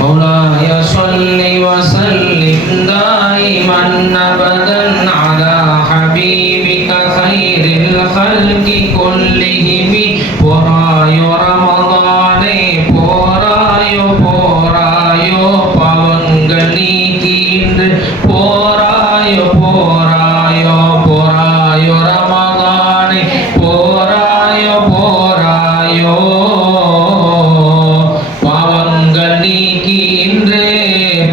مولاي صل وسلم دائما أبدا على حبيبك خير الخلق كلهم போராயோ ரமதானே போராயோ போராயோ பாவங்கள் நீக்கின்று போராயோ போராயோ போராயோ ரமதானே போராயோ போராயோ பாவங்கள் நீக்கின்றே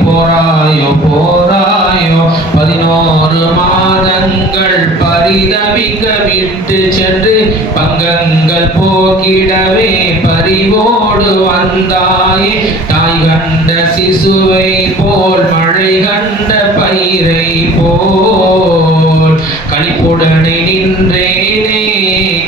போராயோ போராயோ 11 மாதங்கள் பரிதவிக்க விட்டு சென்று பங்கங்கள் போக்கிடவே பரிவோடு வந்தாயே தாய் கண்ட சிசுவை போல் மழை கண்ட பயிரை போல் களிப்புடனே நின்றேனே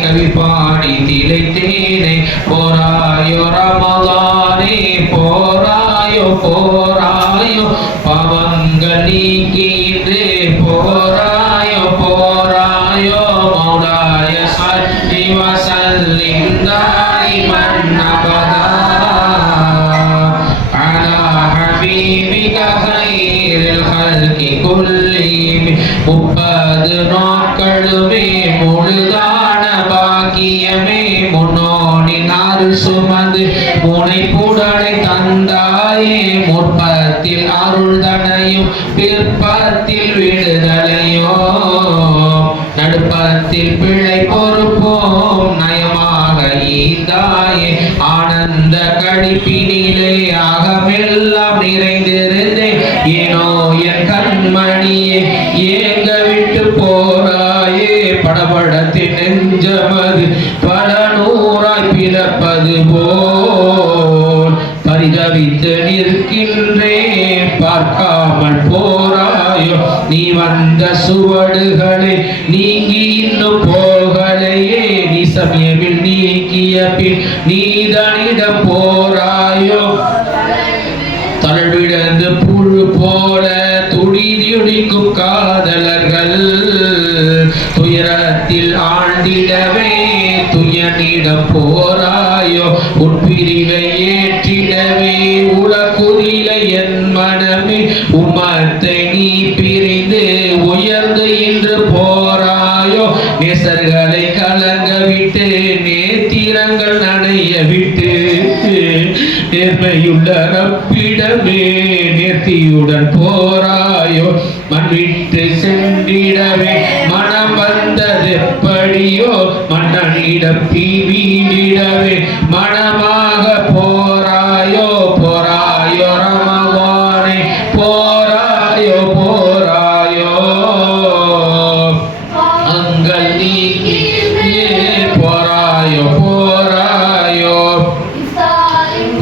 கவி பாடி திளைத்தேனே போராயோ ரமதானே போராயோ போராயோ பாவங்கள் நீக்கின்றே போராயோ போராயோ மௌலாய சல்லி வஸல்லிம் தாயிமன் அபதா அலா ஹபீபிக கைரில் ஹல்கி குல்லிஹிம் 30 நாட்களுமே முழுதான பாக்கியமே முன்னோனின் அருள் சுமந்து முனைப்புடனை தந்தாயே முற்பத்தில் அருள்தனையும் பிற்பத்தில் விடுதலையோ நடுப்பத்தில் பிழை பொறுப்போம் நயமாக ஈந்தாயே ஆனந்த கழிப்பினிலே அகமெல்லாம் நிறைந்திருந்தே ஏனோ என் கண்மணியே ஏங்க விட்டு போராயே படபடத்தின் நெஞ்சமது பல நூறாய் பிளப்பது போல் பரிதவித்து நிற்கின்றே பார்க்காமல் போராயோ நீ வந்த சுவடுகளை நீங்கி இன்னும் போகலையே நீ சமயமில் நீக்கிய பின் நீதனிடம் போராயோ தளர்விழந்து புழு போல துடிதுடிக்கும் காதலர்கள் துயரத்தில் ஆண்டிடவே துயனிடம் போராயோ உட்பிரிவை ஏற்றிடவே உலகுதில என் மனமே உமத்தை நீ பிரிந்து உயர்ந்து இன்று போராயோ நேசர்களை கலங்க விட்டு நேத்திரங்கள் நனைய விட்டு நேர்மையுள்ள ரப்பிடமே நேர்த்தியுடன் போராயோ மண் விட்டு சென்றிடவே மனம் வந்தது எப்படியோ மன்னனிடம் தீ வீடிடவே மனமாக போராயோ போராயோ ரமதானே போராயோ போராயோ அங்கள் நீக்கி போராயோ போராயோ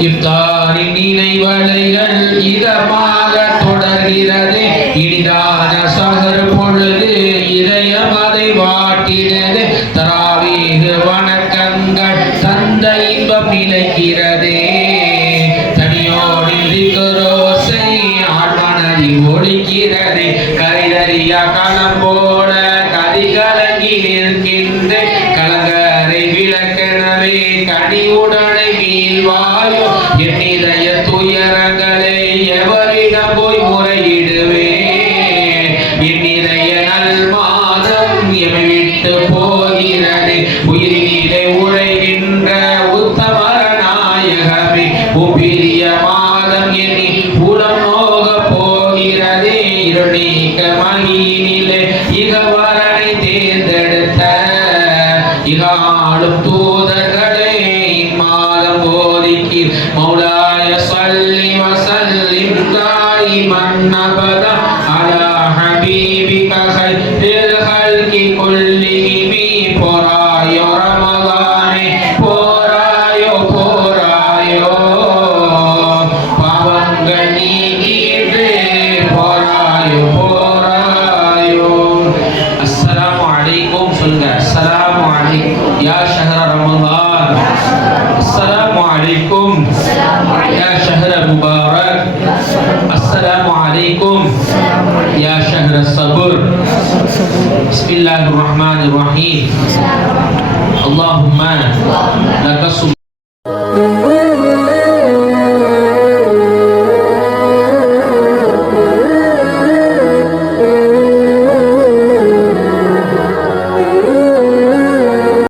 இஃப்தாரின் நினைவலைகள் இதமாக தொடர்கிறது இனிதான சகர் பொழுது இதயம் அதை வாட்டினது தராவீக வணக்கங்கள் தந்த இன்பம் நிலைக்கிறதே தனியோடு திக்ரோசை ஆழ்மனதில் ஒழிக்கிறது கரைதறியா களம் போல கதி கலங்கி நிற்கின்ற கலங்கரை விளக்கெனவே கனிவுடனை மீள்வாயோ என் இதய துயரங்களை எவரிடம் போய் முறையிடுவே என் இதய நல் மாதம் எமை விட்டு போகிறது உயிரினிலே உழைகின்ற உத்தமர நாயகமே உப்பிரிய மாதம் எண்ணி உளம் நோக போகிறதே இருநீக்க மகியினிலே இகவரனை தேர்ந்தெடுத்த இகாலும் தூதர்களே இம்மாதம் போதிக்கீர் மௌலாய சல்லி வஸல்லிம் தாயிமன் அபதா அலா ஹபீபிக கைரில் ஹல்கி குல்லிஹிம் போராயோ ரமதானே போராயோ போராயோ பாவங்கள் நீக்கின்றே போராயோ போராயோ அஸ்ஸலாமு அலைக்கும் சொல்லுங்க அஸ்ஸலாமு அலைக்கும் யா ஷஹர ரமதான் அஸ்ஸலாமு அலைக்கும் யா ஷஹர முபாரக் அஸ்ஸலாமு அலைக்கும் பிஸ்மில்லாஹிர் ரஹ்மானிர் ரஹீம். அல்லாஹும்ம லக